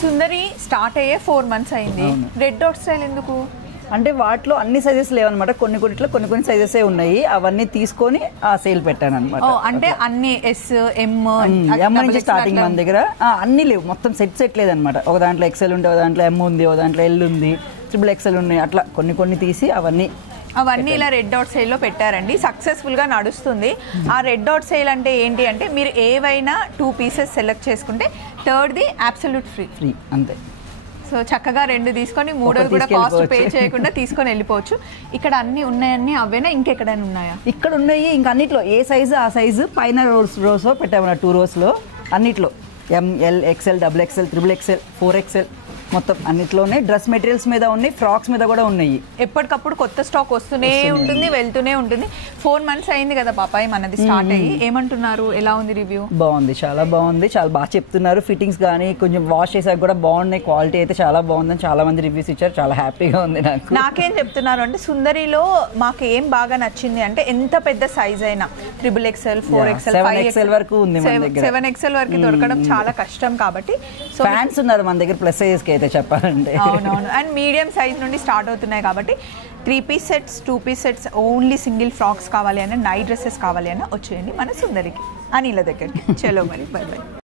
సుందరి start అయ్యే 4 months అయింది. Red dot style ఎందుకు అంటే వాటిలో అన్ని సైజెస్ లేవన్నమాట, కొన్నిట్లో కొన్ని సైజెసే ఉన్నాయి, అవన్నీ తీసుకొని ఆ సేల్ పెట్టాను అనమాట. అంటే అన్ని ఎస్ ఎం నుంచి స్టార్టింగ్ మన దగ్గర అన్ని లేవు, మొత్తం సెట్ లేదనమాట. ఒక దాంట్లో ఎక్సెల్ ఉంటే, ఒక దాంట్లో ఎం ఉంది, ఒక దాంట్లో ఎల్ ఉంది, XXL ఉన్నాయి, అట్లా కొన్ని తీసి అవన్నీ ఇలా రెడ్ డాట్ సేల్ లో పెట్టారండి. సక్సెస్ఫుల్ గా నడుస్తుంది. ఆ రెడ్ డాట్ సేల్ అంటే ఏంటి అంటే మీరు ఏవైనా 2 pieces సెలెక్ట్ చేసుకుంటే థర్డ్ది అబ్సల్యూట్ ఫ్రీ అంతే. సో చక్కగా 2 తీసుకొని 3ది కూడా కాస్ట్ పే చేయకుండా తీసుకొని వెళ్ళిపోవచ్చు. ఇక్కడ అన్ని ఉన్నాయన్నీ అవేనా ఇంకెక్కడైనా ఉన్నాయా? ఇక్కడ ఉన్నాయి, ఇంకా అన్నిట్లో ఏ సైజు ఆ సైజు పైన రోస్ పెట్టామన్న 2 rows లో అన్నిట్లో ML XL XXL XXL 4XL మొత్తం అన్నిట్లోనే డ్రెస్ మెటీరియల్స్ మీద ఉన్నాయి, ఫ్రాక్స్ మీద కూడా ఉన్నాయి. ఎప్పటికప్పుడు కొత్త స్టాక్ వస్తూనే ఉంటుంది, వెళ్తూనే ఉంటుంది. 4 months అయింది కదా పాపాయ్ మనది స్టార్ట్ అయ్యి. ఏమంటున్నారు, ఎలా ఉంది రివ్యూ? బాగుంది, చాలా బాగుంది, చాలా బాగా చెప్తున్నారు. ఫిట్టింగ్స్ కానీ కొంచెం వాష్ చేసాక కూడా బాగున్నాయి, క్వాలిటీ అయితే చాలా బాగుందని చాలా మంది రివ్యూస్ ఇచ్చారు. చాలా హ్యాపీగా ఉంది నాకేం చెప్తున్నారు అంటే సుందరిలో మాకు ఏం బాగా నచ్చింది అంటే ఎంత పెద్ద సైజ్ అయినా XXL 4XL 5XL వరకు ఉంది, 7XL వరకు దొరకడం చాలా కష్టం. కాబట్టి ఫ్యాన్స్ ఉన్నారు మన దగ్గర ప్లస్ సైజ్ కి అయితే చెప్పాలంటే. అవునవును, అండ్ మీడియం సైజ్ నుండి స్టార్ట్ అవుతున్నాయి కాబట్టి 3 piece sets 2 piece sets only single frocks కావాలి అన్న, నైట్ డ్రెస్సెస్ కావాలి అన్న వచ్చేయండి మన సుందరికి అనిల దగ్గరికి. చలో మరి, బై బై.